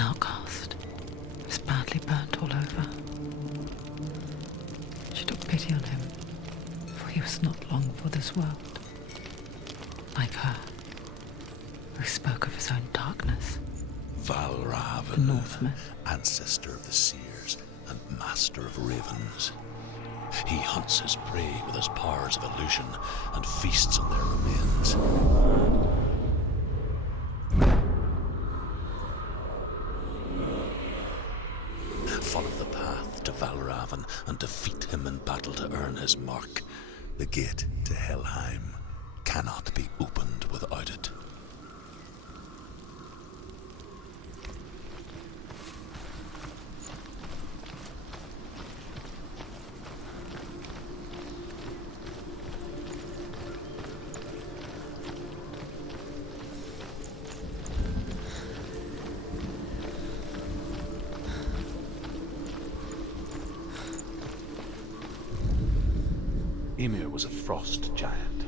outcast. He was badly burnt all over. She took pity on him, for he was not long for this world. Like her, who spoke of his own darkness. Valravan, The Northmen. ancestor of the seers and master of ravens. He hunts his prey with his powers of illusion and feasts on their remains. Follow the path to Valravan and defeat him in battle to earn his mark. The gate to Helheim cannot be opened without it. Ymir was a frost giant,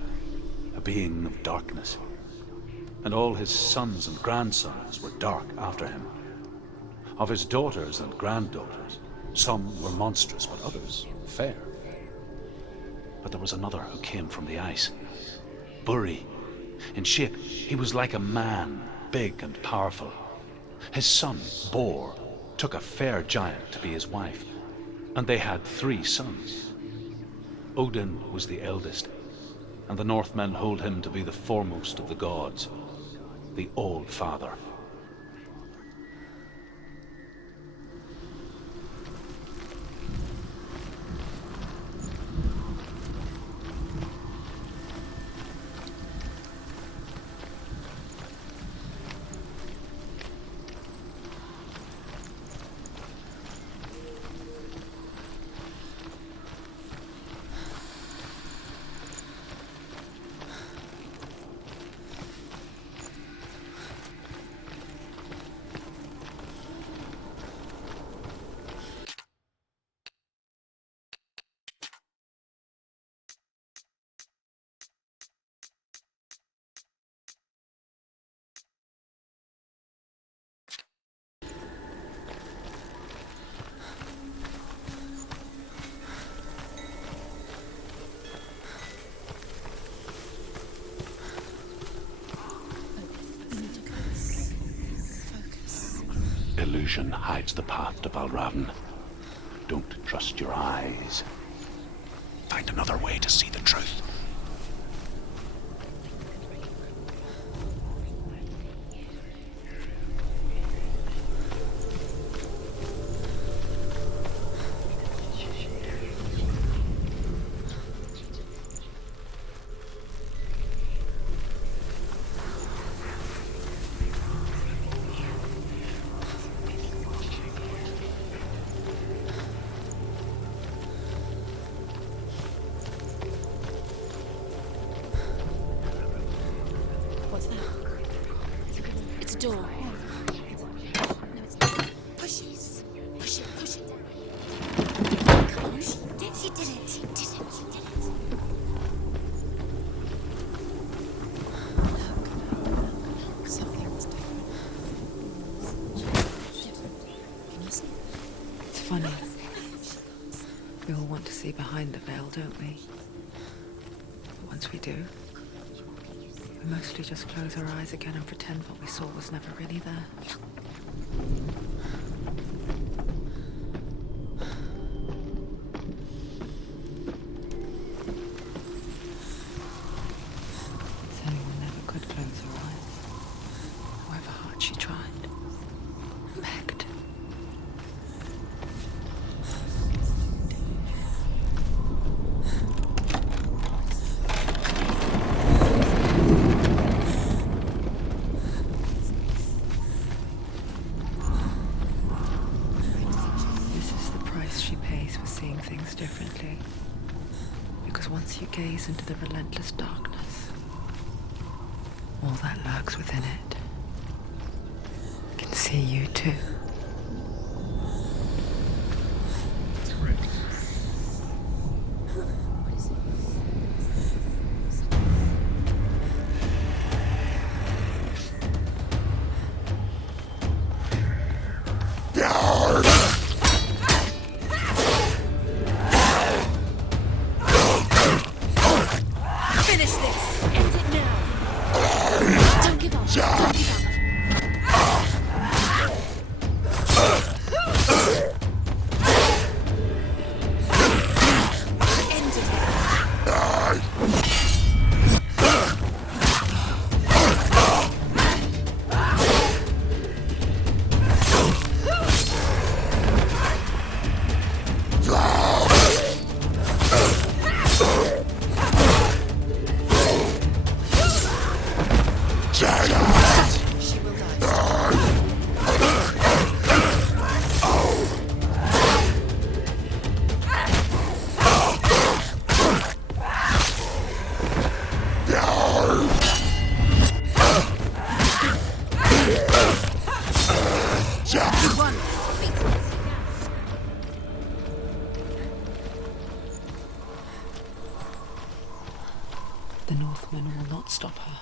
a being of darkness, and all his sons and grandsons were dark after him. Of his daughters and granddaughters, some were monstrous, but others fair. But there was another who came from the ice, Buri. In shape, he was like a man, big and powerful. His son, Bor, took a fair giant to be his wife, and they had 3 sons. Odin was the eldest, and the Northmen hold him to be the foremost of the gods, the All-Father. Illusion hides the path to Valravan. Don't trust your eyes. Find another way to see the truth. Door. No, it's not. Push it. Push it. Push it. Come on. She did it. She did it. She did it. Look. Something's different. Can you see? It's funny. We all want to see behind the veil, don't we? But once we do, we mostly just close our eyes again and pretend what we saw was never really there. Senua never could close her eyes, however hard she tried. Begged. Differently, because once you gaze into the relentless darkness, all that lurks within it can see you too. stop her.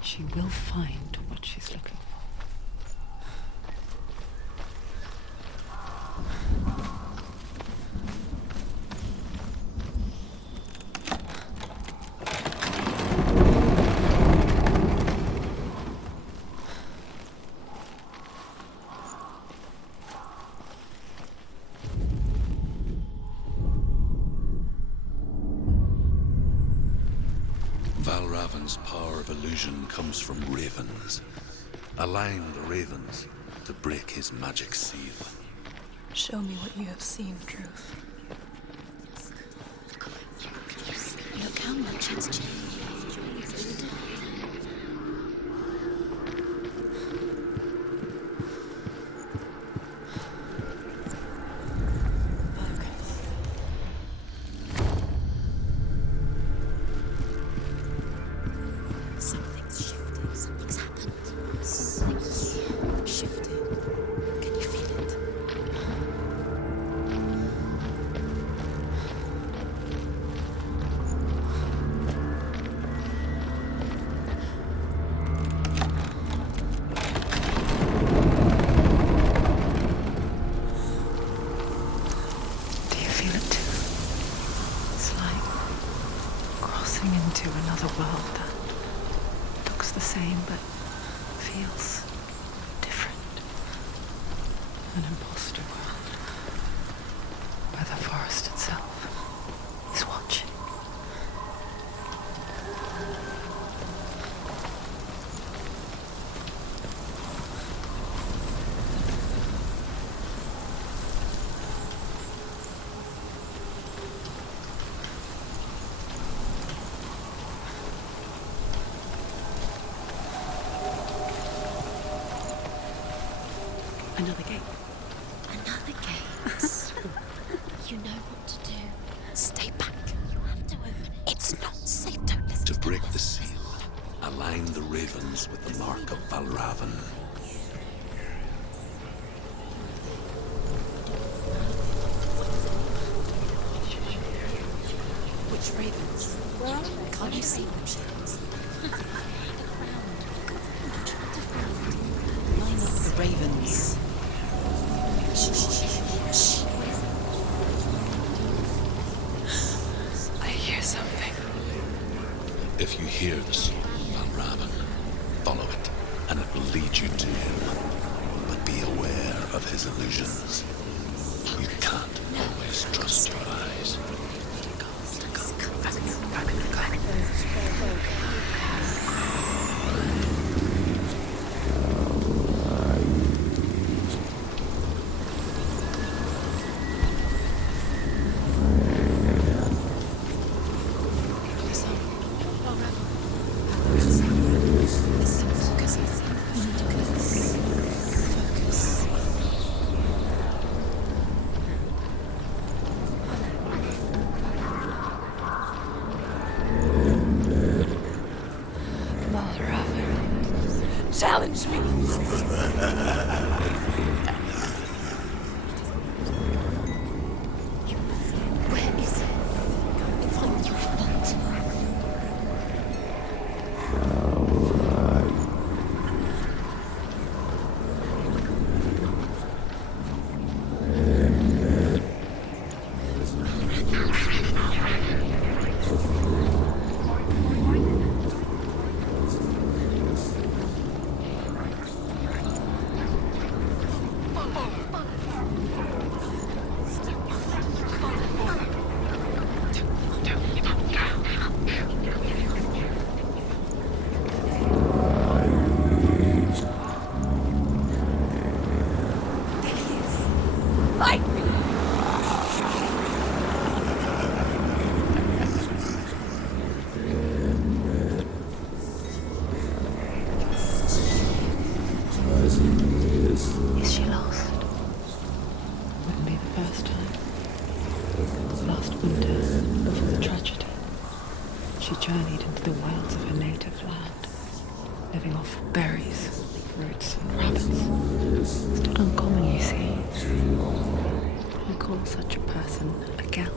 She will find what she's looking for. Valravan's power of illusion comes from ravens. Align the ravens to break his magic seal. Show me what you have seen, Truth. Look how much it's changed. Something's shifted. Something's happened. Something's shifted. Can you feel it? Do you feel it too? It's like crossing into another world that looks the same but feels different. An imposter world where the forest itself is watching. Another gate. Another gate. You know what to do. Stay back. You have to open it. It's not safe. Don't listen. To break the seal, align the ravens with the mark of Valravan. Which ravens? Where are they? Can't you see them, Shadows? Line up the ravens. Shh, shh, shh, shh. What is it? I hear something. If you hear the soul of Valravan, follow it, and it will lead you to him. But be aware of his illusions. You can't always trust your eyes. Challenge me. Where is it? It's on your fault. Is she lost? Wouldn't be the first time. Last winter, before the tragedy, she journeyed into the wilds of her native land, living off berries, roots, and rabbits. It's not uncommon, you see. We call such a person a Gelt.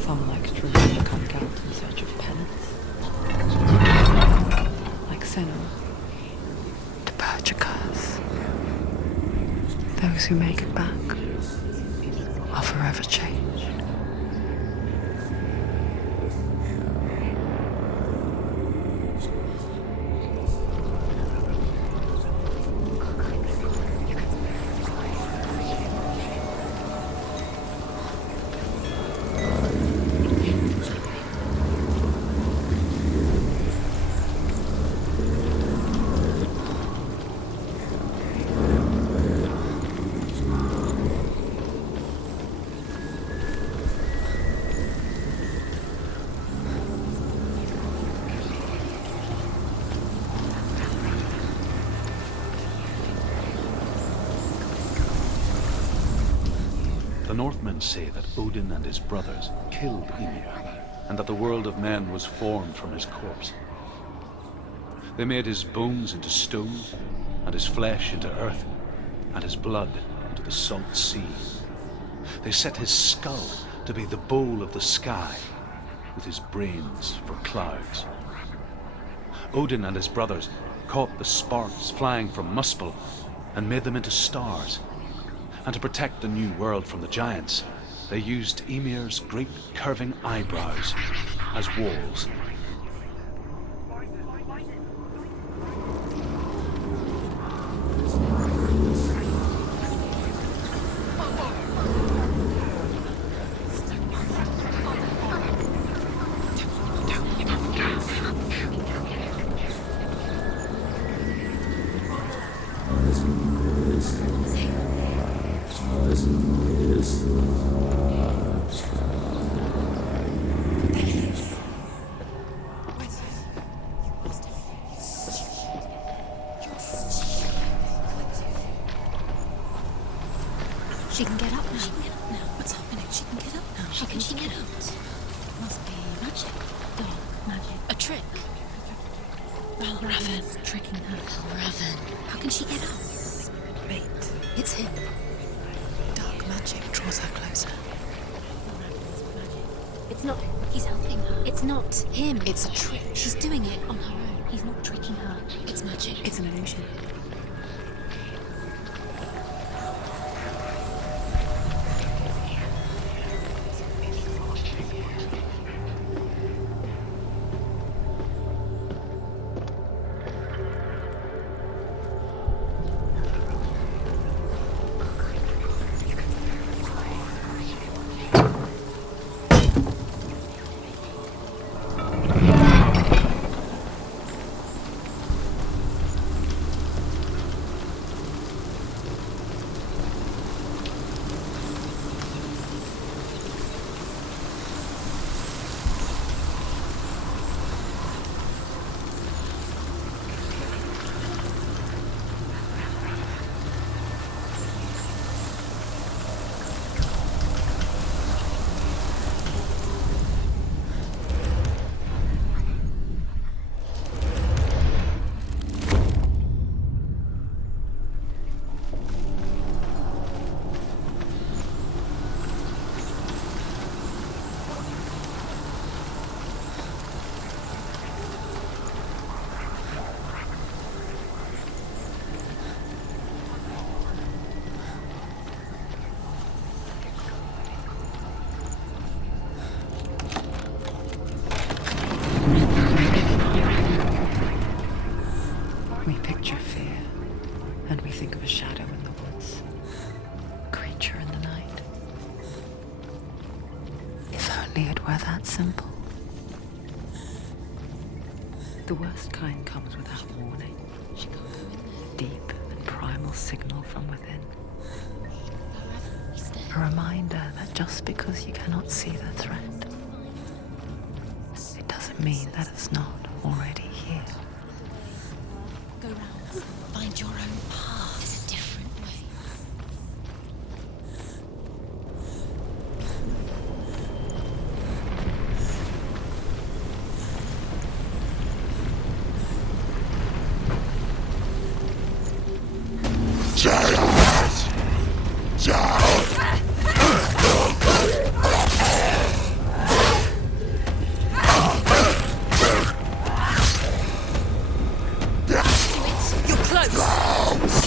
Some like to become Gelt in search of penance. Senua. To purge a curse. Those who make it back are forever changed. The Northmen say that Odin and his brothers killed Ymir, and that the world of men was formed from his corpse. They made his bones into stone, and his flesh into earth, and his blood into the salt sea. They set his skull to be the bowl of the sky, with his brains for clouds. Odin and his brothers caught the sparks flying from Muspel and made them into stars. And to protect the new world from the giants, they used Ymir's great curving eyebrows as walls. She can get up now. What's happening? She can get up now. How can she get out? Must be magic. Dark magic. A trick. Raven. Tricking her. Raven. How can she get out? Wait. It's him. Dark magic draws her closer. It's not. He's helping her. It's not him. It's a trick. She's doing it on her own. He's not tricking her. It's magic. It's an illusion. We picture fear, and we think of a shadow in the woods, a creature in the night. If only it were that simple. The worst kind comes without warning. Deep and primal signal from within. A reminder that just because you cannot see the threat, it doesn't mean that it's not already here. Go round. Find your own path. There's a different way. close!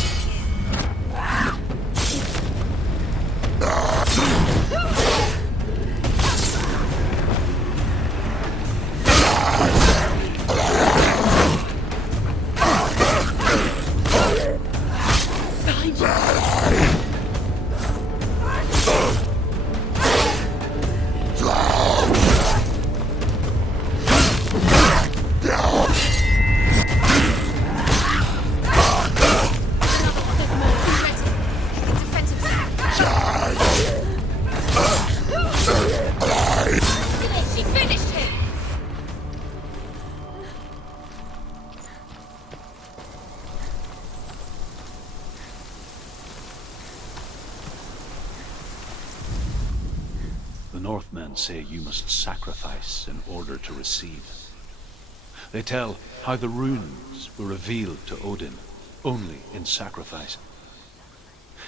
She finished him! The Northmen say you must sacrifice in order to receive. They tell how the runes were revealed to Odin only in sacrifice.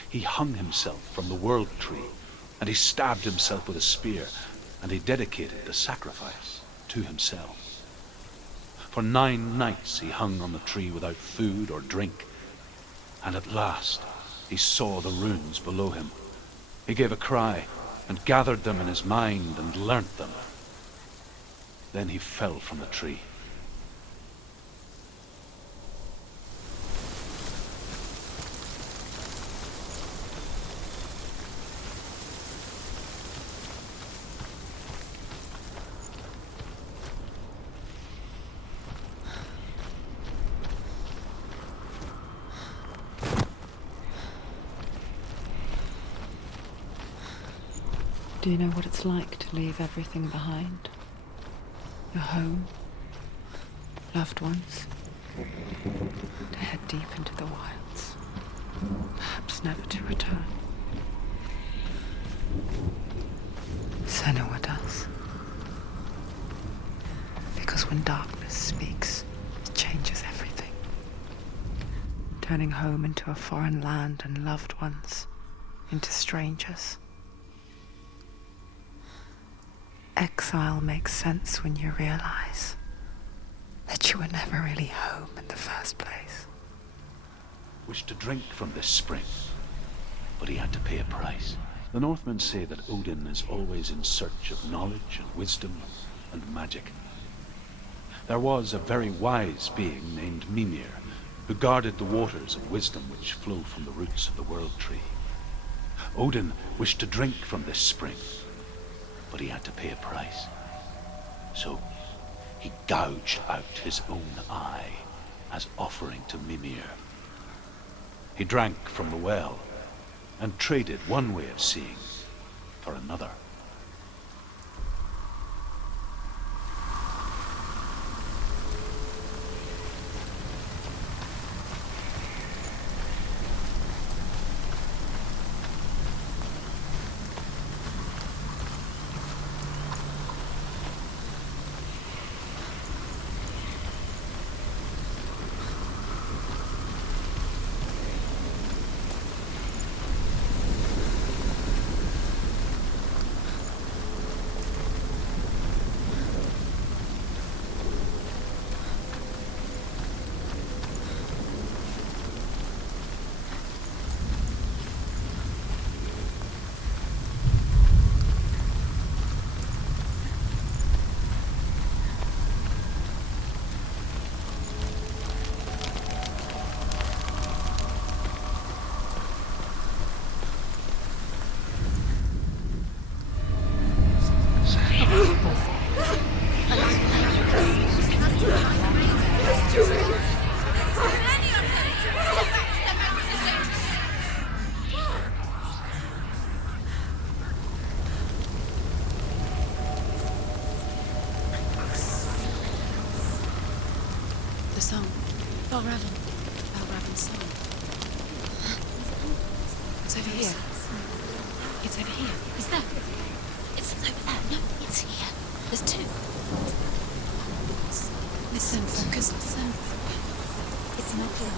He hung himself from the world tree, and he stabbed himself with a spear, and he dedicated the sacrifice to himself. For 9 nights he hung on the tree without food or drink, and at last he saw the runes below him. He gave a cry, and gathered them in his mind and learnt them. Then he fell from the tree. Do you know what it's like to leave everything behind? Your home, loved ones, to head deep into the wilds, perhaps never to return. Senua does. Because when darkness speaks, it changes everything. Turning home into a foreign land and loved ones into strangers. Exile makes sense when you realize that you were never really home in the first place. Wished to drink from this spring, but he had to pay a price. The Northmen say that Odin is always in search of knowledge and wisdom and magic. There was a very wise being named Mimir, who guarded the waters of wisdom which flow from the roots of the world tree. Odin wished to drink from this spring, but he had to pay a price. So he gouged out his own eye as offering to Mimir. He drank from the well and traded one way of seeing for another. The song. Valravan's song. It's over here. It's over here. Is there? It's over there. No, it's here. There's 2. Listen, focus, listen. It's not here.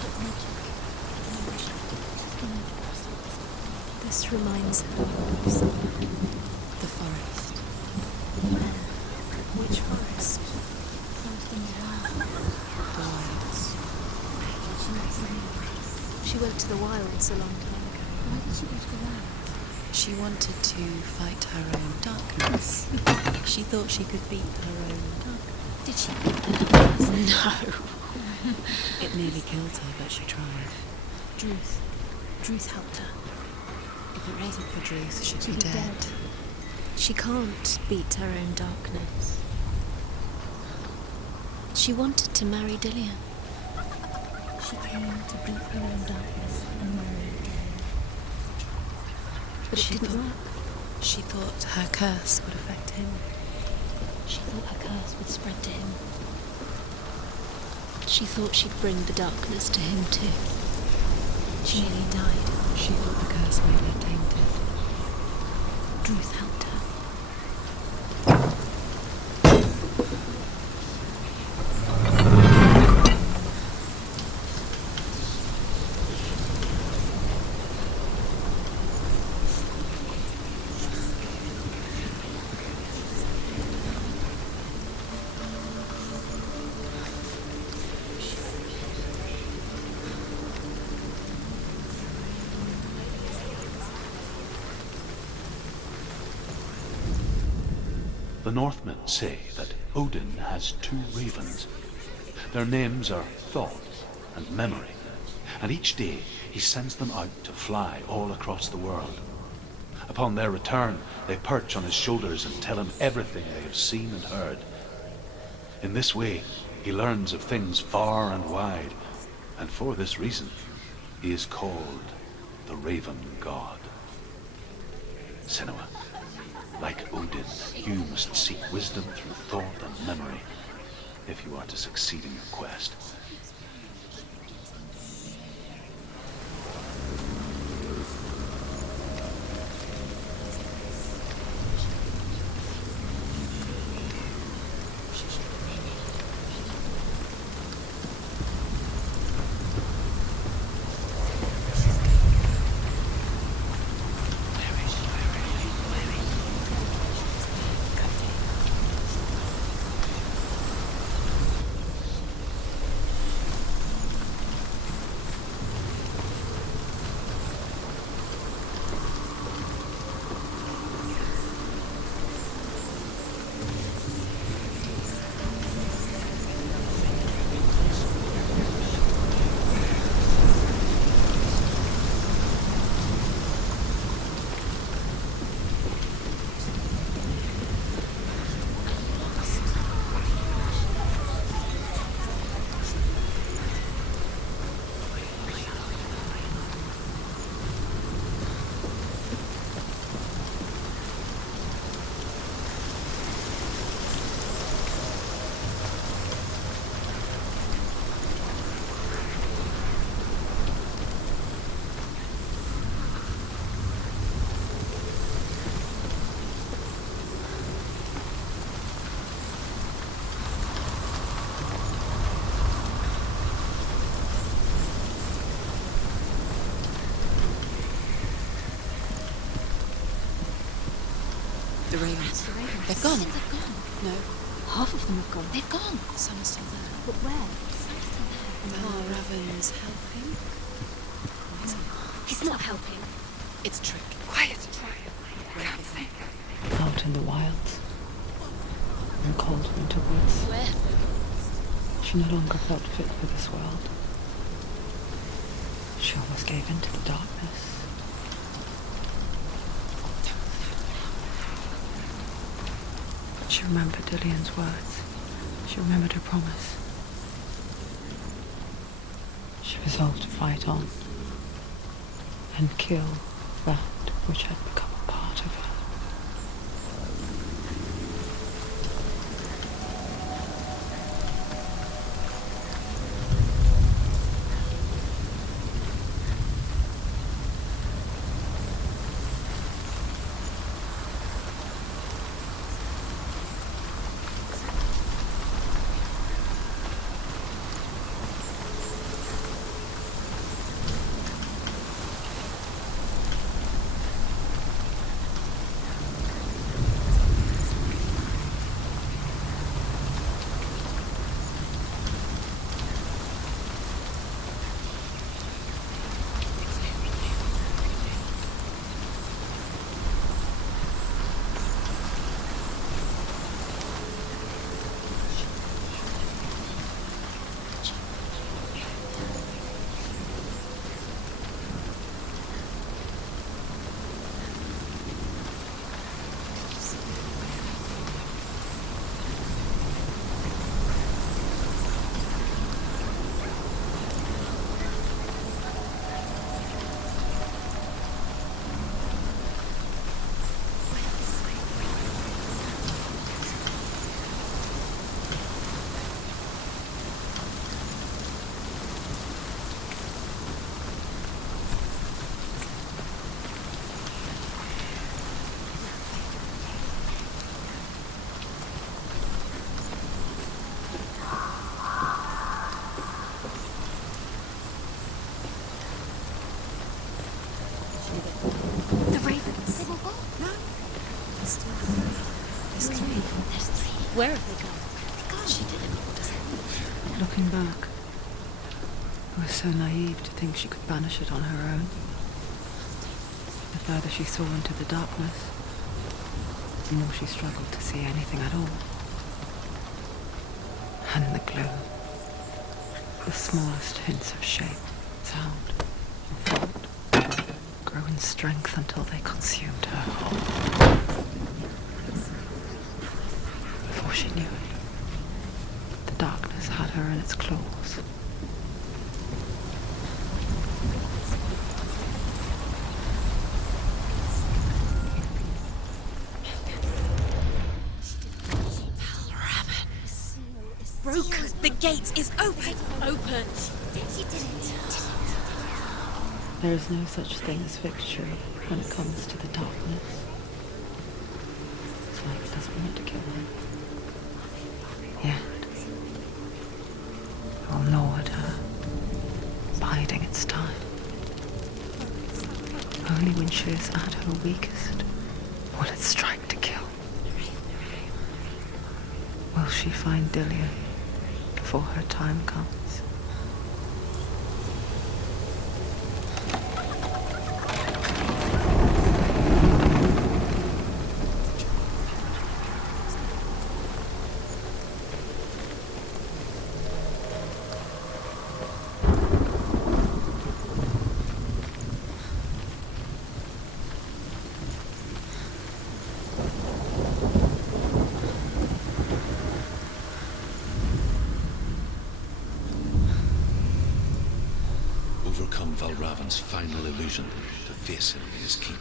This reminds her of the forest. Which forest? Forest in the wild. The wilds. She went to the wilds a long time ago. Why did she go to the wild? She wanted to fight her own darkness. She thought she could beat her own darkness. Did she? No. It nearly killed her, but she tried. Druth helped her. If it wasn't for Druth, she'd She'd be be dead. dead. She can't beat her own darkness. She wanted to marry Dillian. She came to beat her own darkness and marry Dillian. But it didn't work. She thought her curse would affect him. She thought her curse would spread to him. She thought she'd bring the darkness to him too. She nearly died. She thought the curse made her tainted. Druth helped her. The Northmen say that Odin has two ravens. Their names are Thought and Memory, and each day he sends them out to fly all across the world. Upon their return, they perch on his shoulders and tell him everything they have seen and heard. In this way, he learns of things far and wide, and for this reason, he is called the Raven God. Senua, like Odin, you must seek wisdom through thought and memory if you are to succeed in your quest. The ravens. They've gone. They've gone. No, Half of them have gone. They've gone. some are still there. But where? Raven's helping. He's not helping. It's trick. Quiet. I can't think. Out in the wilds. In cold winter woods. Where? She no longer felt fit for this world. She almost gave in to the darkness. But she remembered Dillian's words. She remembered her promise. She resolved to fight on and kill that which had become a part of her. Where have they gone? She didn't. Looking back, I was so naive to think she could banish it on her own. The further she saw into the darkness, the more she struggled to see anything at all. And in the gloom, the smallest hints of shape, sound, and thought grew in strength until they consumed her whole. Before she knew it, the darkness had her in its claws. Broken. The gate is open. Open. She did it. There is no such thing as victory when it comes to the darkness. It's like it doesn't want to kill her. Yet, it will gnaw at her, biding its time. Only when she is at her weakest will it strike to kill. Will she find Dillion before her time comes? Overcome Valravan's final illusion to face him in his keep.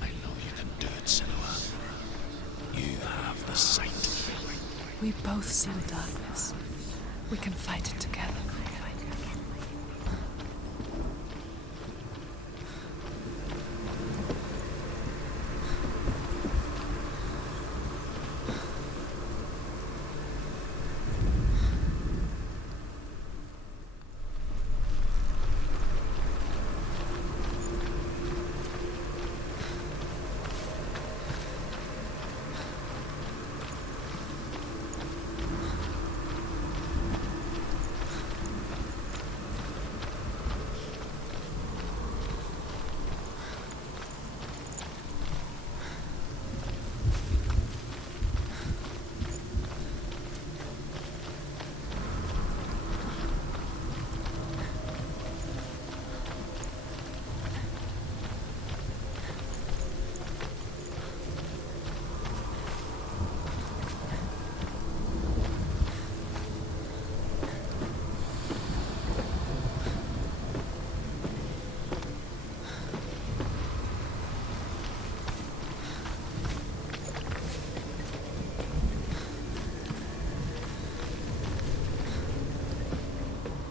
I know you can do it, Senua. You have the sight. We both see the darkness. We can fight it together.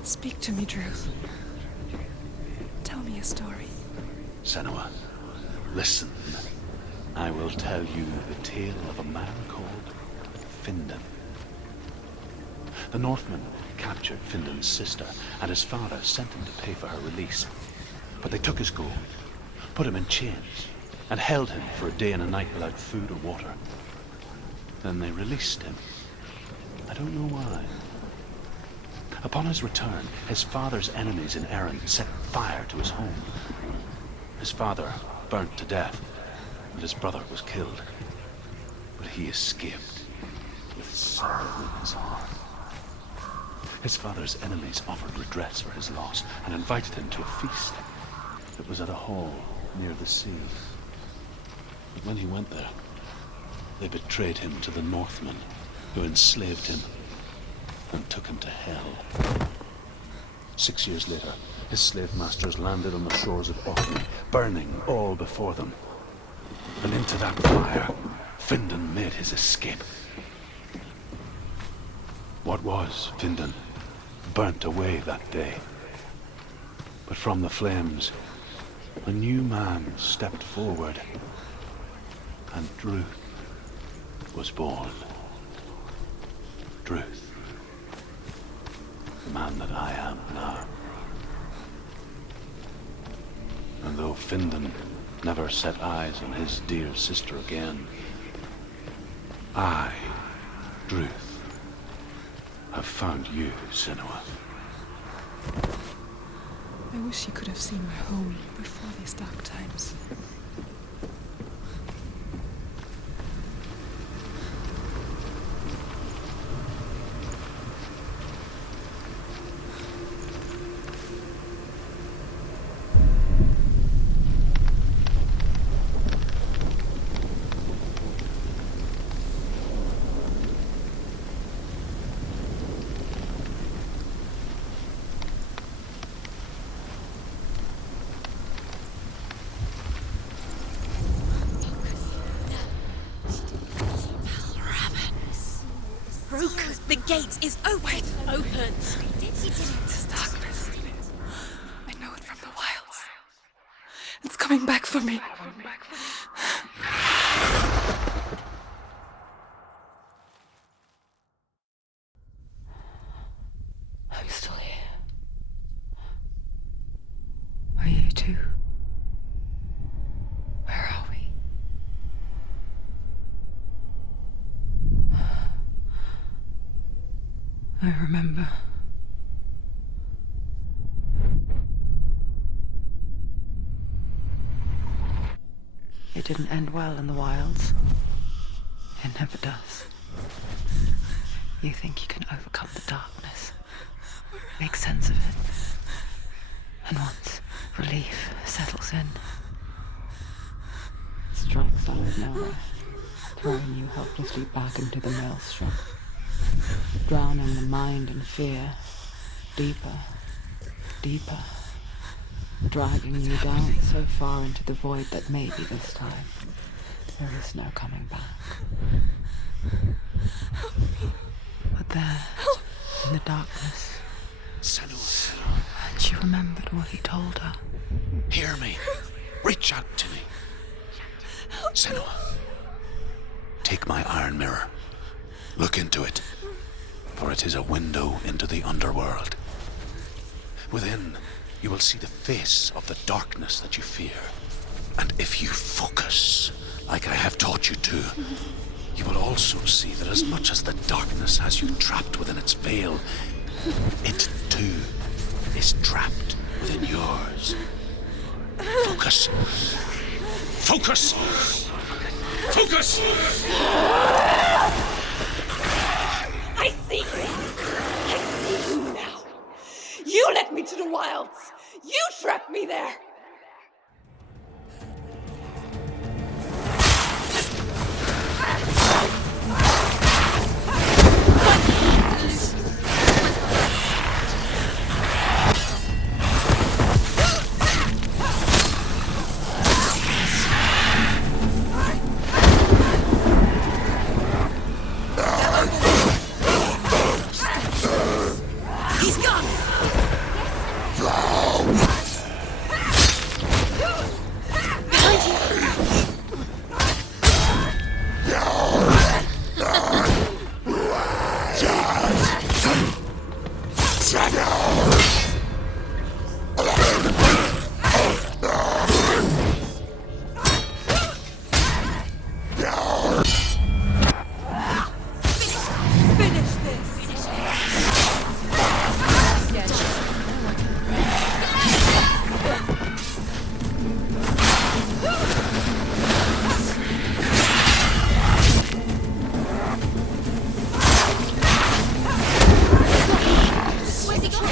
Speak to me, Druth. Tell me a story. Senua, listen. I will tell you the tale of a man called Findan. The Northmen captured Findan's sister, and his father sent him to pay for her release. But they took his gold, put him in chains, and held him for a day and a night without food or water. Then they released him. I don't know why. Upon his return, his father's enemies in Erin set fire to his home. His father burnt to death, and his brother was killed. But he escaped with sorrow in his heart. His father's enemies offered redress for his loss and invited him to a feast. It was at a hall near the sea. But when he went there, they betrayed him to the Northmen, who enslaved him and took him to hell. 6 years later, his slave masters landed on the shores of Orkney, burning all before them. And into that fire, Findan made his escape. What was Findan burnt away that day. But from the flames, a new man stepped forward, and Druth was born. Druth. The man that I am now. And though Findan never set eyes on his dear sister again, I Druth have found you, Senua. I wish you could have seen my home before these dark times. The gate is open. Open. She did it. This darkness. I know it from the wilds. It's coming back for me. I'm still here. Are you too? Where are we? I remember. It didn't end well in the wilds. It never does. You think you can overcome the darkness, make sense of it, and once relief settles in, it strikes out of nowhere, throwing you helplessly back into the maelstrom, drowning the mind in fear, deeper, deeper, dragging you down so far into the void that maybe this time there is no coming back. But there, in the darkness, Senua, and she remembered what he told her. hear me. Reach out to me. Senua, take my iron mirror. Look into it, for it is a window into the underworld. Within, you will see the face of the darkness that you fear. And if you focus, like I have taught you to, you will also see that as much as the darkness has you trapped within its veil, it too is trapped within yours. Focus. Focus! Focus! I see you! I see you now! You led me to the wilds! You trapped me there! He's gone. Behind you. Finish this! Where's he gone?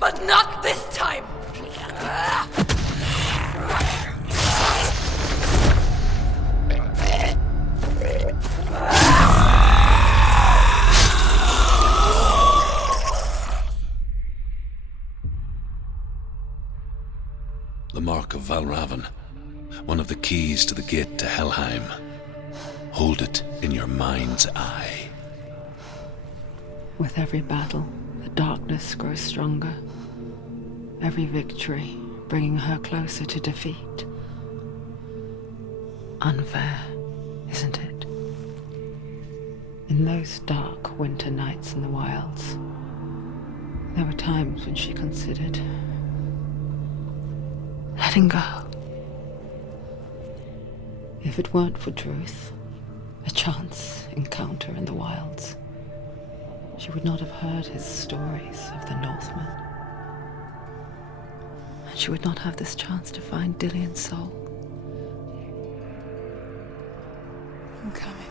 But not this time! The Mark of Valravan, one of the keys to the gate to Helheim. Hold it in your mind's eye. With every battle, the darkness grows stronger. Every victory bringing her closer to defeat. Unfair, isn't it? In those dark winter nights in the wilds, there were times when she considered letting go. If it weren't for Druth, a chance encounter in the wilds, she would not have heard his stories of the Northmen. And she would not have this chance to find Dillion's soul. I'm coming.